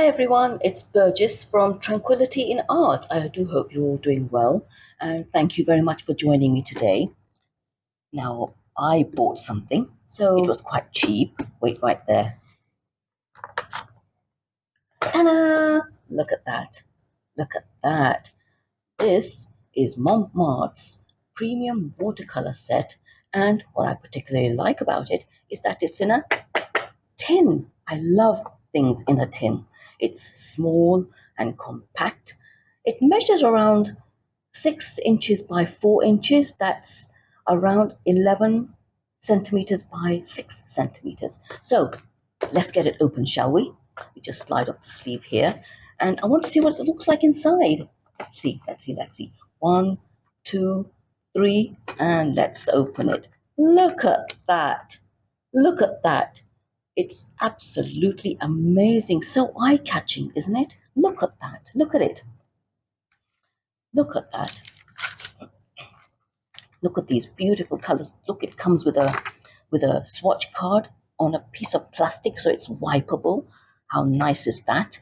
Hi everyone, it's Burgess from Tranquility in Art. I do hope you're all doing well, and thank you very much for joining me today. Now, I bought something, so it was quite cheap. Wait right there. Ta-da! Look at that. Look at that. This is Mont Marte's premium watercolor set, and what I particularly like about it is that it's in a tin. I love things in a tin. It's small and compact. It measures around 6 inches by 4 inches. That's around 11 centimeters by 6 centimeters. So let's get it open, shall we? We just slide off the sleeve here. And I want to see what it looks like inside. Let's see. One, two, three, and let's open it. Look at that. Look at that. It's absolutely amazing. So eye-catching, isn't it? Look at that. Look at it. Look at that. Look at these beautiful colors. Look, it comes with a swatch card on a piece of plastic, so it's wipeable. How nice is that?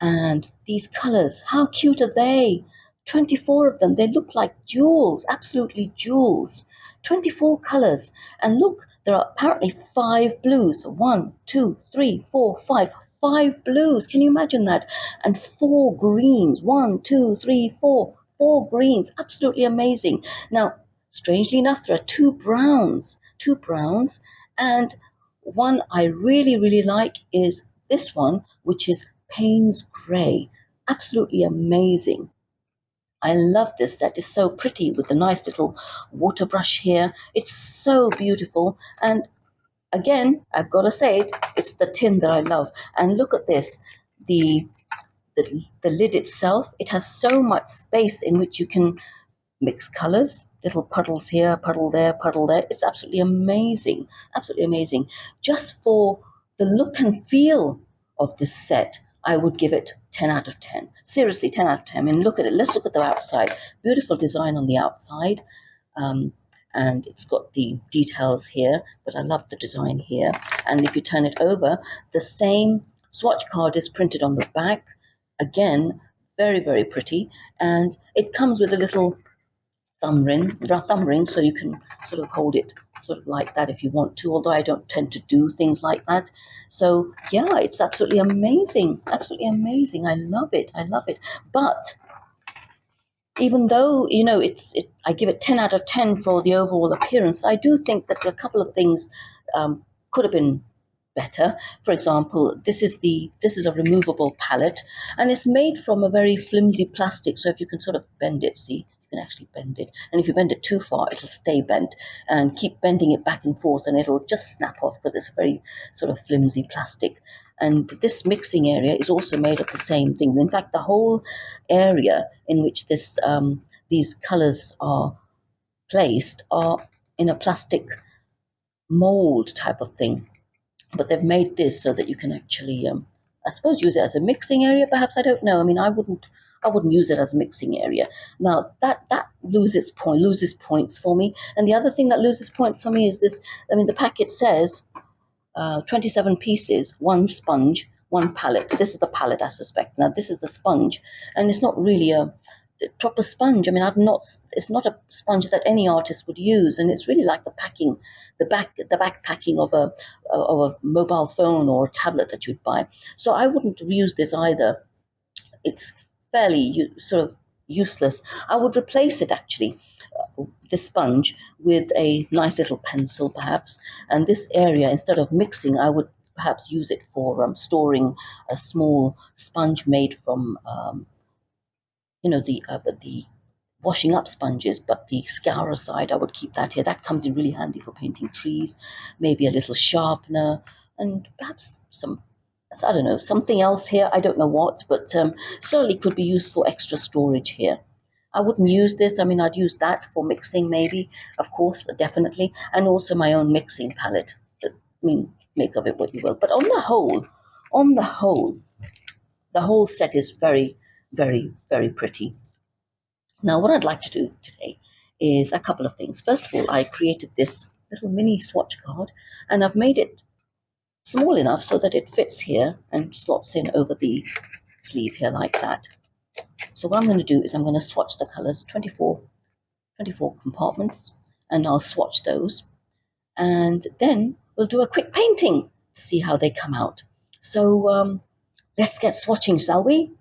And these colors, how cute are they? 24 of them. They look like jewels, absolutely jewels. 24 colors. And look, there are apparently 5 blues. 1, 2, 3, 4, 5. 5 blues. Can you imagine that? And 4 greens. 1, 2, 3, 4. 4 greens. Absolutely amazing. Now, strangely enough, there are 2 browns. 2 browns. And one I really, really like is this one, which is Payne's Grey. Absolutely amazing. I love this set. It's so pretty with the nice little water brush here. It's so beautiful. And again, I've got to say it, it's the tin that I love. And look at this. The lid itself, it has so much space in which you can mix colors, little puddles here, puddle there, puddle there. It's absolutely amazing, absolutely amazing. Just for the look and feel of this set, I would give it 10 out of 10. Seriously, 10 out of 10. I mean, look at it. Let's look at the outside. Beautiful design on the outside. Um, and it's got the details here, but I love the design here. And if you turn it over, the same swatch card is printed on the back. Again, very, very pretty. And it comes with a little thumb ring, so you can sort of hold it sort of like that if you want to, although I don't tend to do things like that. So yeah, it's absolutely amazing, absolutely amazing. I love it, I love it. But even though, you know, I give it 10 out of 10 for the overall appearance, I do think that a couple of things could have been better. For example, this is a removable palette, and it's made from a very flimsy plastic, so if you can sort of bend it, see, you can actually bend it, and if you bend it too far, it'll stay bent, and keep bending it back and forth and it'll just snap off because it's a very sort of flimsy plastic. And this mixing area is also made of the same thing. In fact, the whole area in which these colors are placed are in a plastic mold type of thing, but they've made this so that you can actually, I suppose, use it as a mixing area. Perhaps, I don't know. I mean, I wouldn't use it as a mixing area. Now that loses points for me. And the other thing that loses points for me is this. I mean, the packet says 27 pieces, 1 sponge, 1 palette. This is the palette, I suspect. Now this is the sponge, and it's not really a proper sponge. I mean, it's not a sponge that any artist would use, and it's really like the packing, the back packing of a mobile phone or a tablet that you'd buy. So I wouldn't use this either. It's fairly sort of useless. I would replace it actually, the sponge, with a nice little pencil perhaps, and this area, instead of mixing, I would perhaps use it for storing a small sponge made from the washing up sponges, but the scourer side, I would keep that here. That comes in really handy for painting trees, maybe a little sharpener, and perhaps I don't know, something else here. I don't know what, but certainly could be used for extra storage here. I wouldn't use this. I mean, I'd use that for mixing maybe, of course, definitely, and also my own mixing palette. I mean, make of it what you will. But on the whole set is very, very, very pretty. Now, what I'd like to do today is a couple of things. First of all, I created this little mini swatch card, and I've made it small enough so that it fits here and slots in over the sleeve here like that. So what I'm going to do is I'm going to swatch the colors, 24 compartments, and I'll swatch those. And then we'll do a quick painting to see how they come out. So let's get swatching, shall we?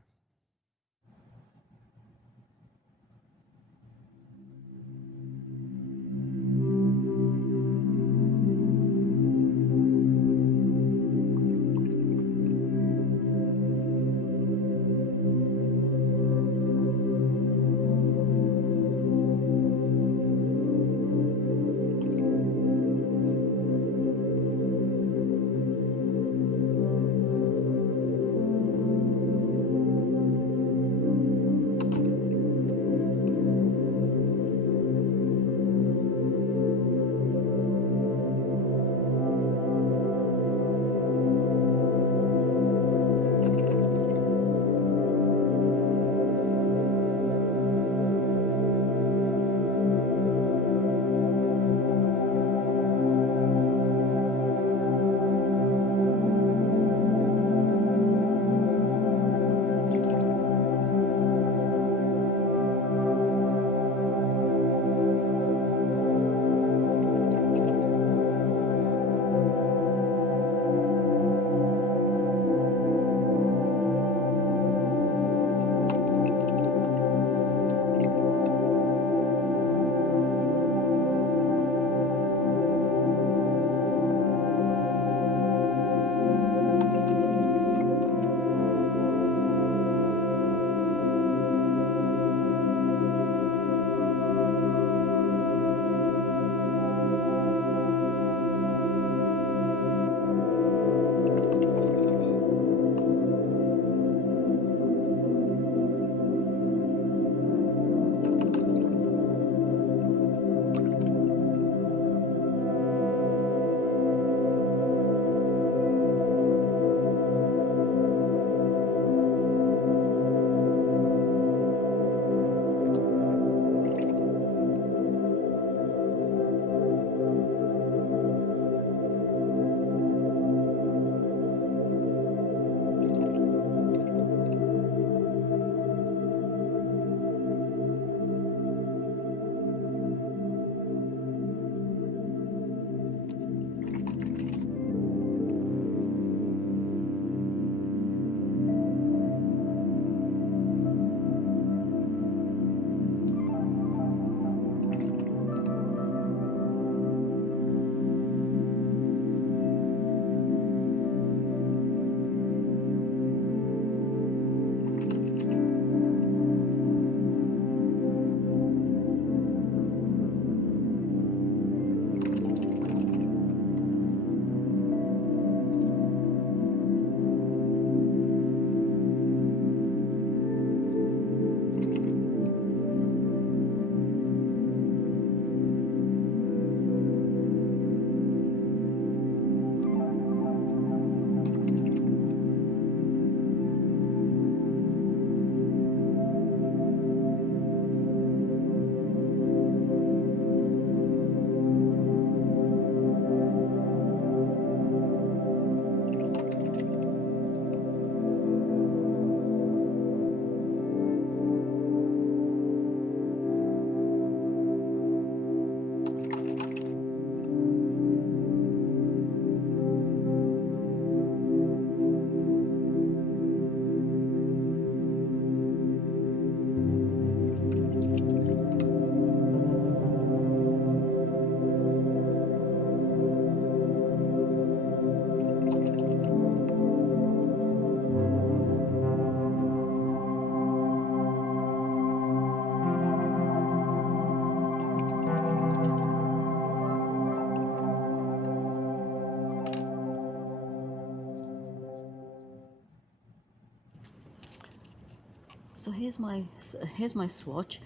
So here's my swatch.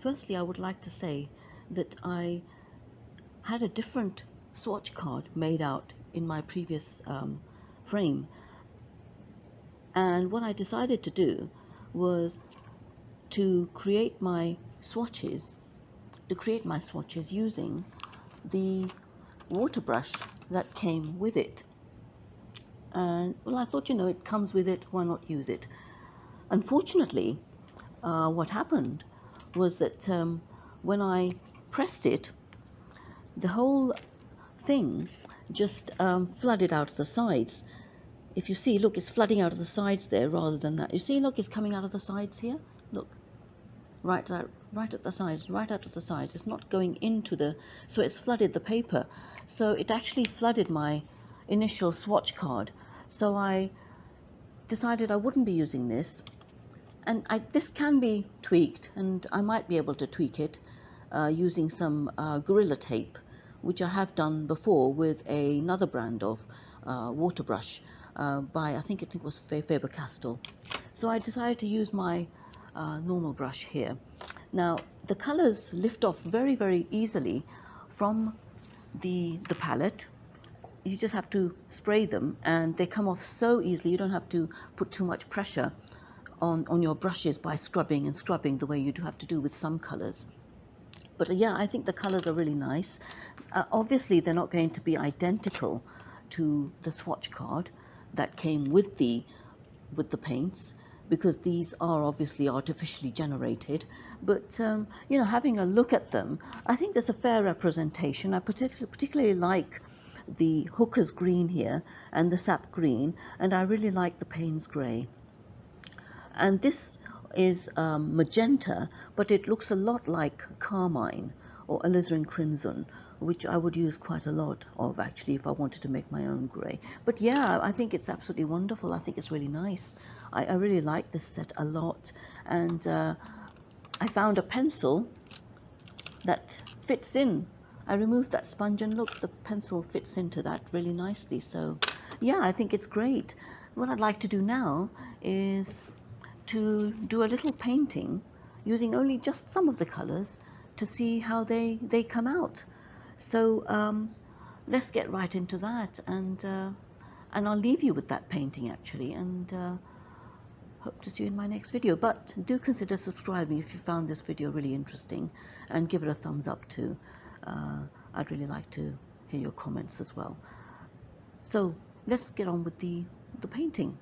Firstly, I would like to say that I had a different swatch card made out in my previous frame, and what I decided to do was to create my swatches using the water brush that came with it. And well, I thought, it comes with it, why not use it? Unfortunately, what happened was that when I pressed it, the whole thing just flooded out of the sides. If you see, look, it's flooding out of the sides there rather than that. You see, look, it's coming out of the sides here. Look, right at the sides, right out of the sides. It's not going into the, so it's flooded the paper. So it actually flooded my initial swatch card. So I decided I wouldn't be using this. And this can be tweaked, and I might be able to tweak it using some Gorilla Tape, which I have done before with another brand of water brush by, I think it was Faber-Castell. So I decided to use my normal brush here. Now, the colors lift off very, very easily from the palette. You just have to spray them, and they come off so easily. You don't have to put too much pressure on your brushes by scrubbing and scrubbing the way you do have to do with some colors. But yeah, I think the colors are really nice. Obviously, they're not going to be identical to the swatch card that came with the paints, because these are obviously artificially generated. But having a look at them, I think there's a fair representation. I particularly like the Hooker's green here and the sap green, and I really like the Payne's grey. And this is magenta, but it looks a lot like carmine or alizarin crimson, which I would use quite a lot of actually if I wanted to make my own grey. But yeah, I think it's absolutely wonderful. I think it's really nice. I really like this set a lot. And I found a pencil that fits in. I removed that sponge and look, the pencil fits into that really nicely. So yeah, I think it's great. What I'd like to do now is to do a little painting using only just some of the colors to see how they come out. So let's get right into that, and I'll leave you with that painting actually, and hope to see you in my next video. But do consider subscribing if you found this video really interesting, and give it a thumbs up too. I'd really like to hear your comments as well. So let's get on with the painting.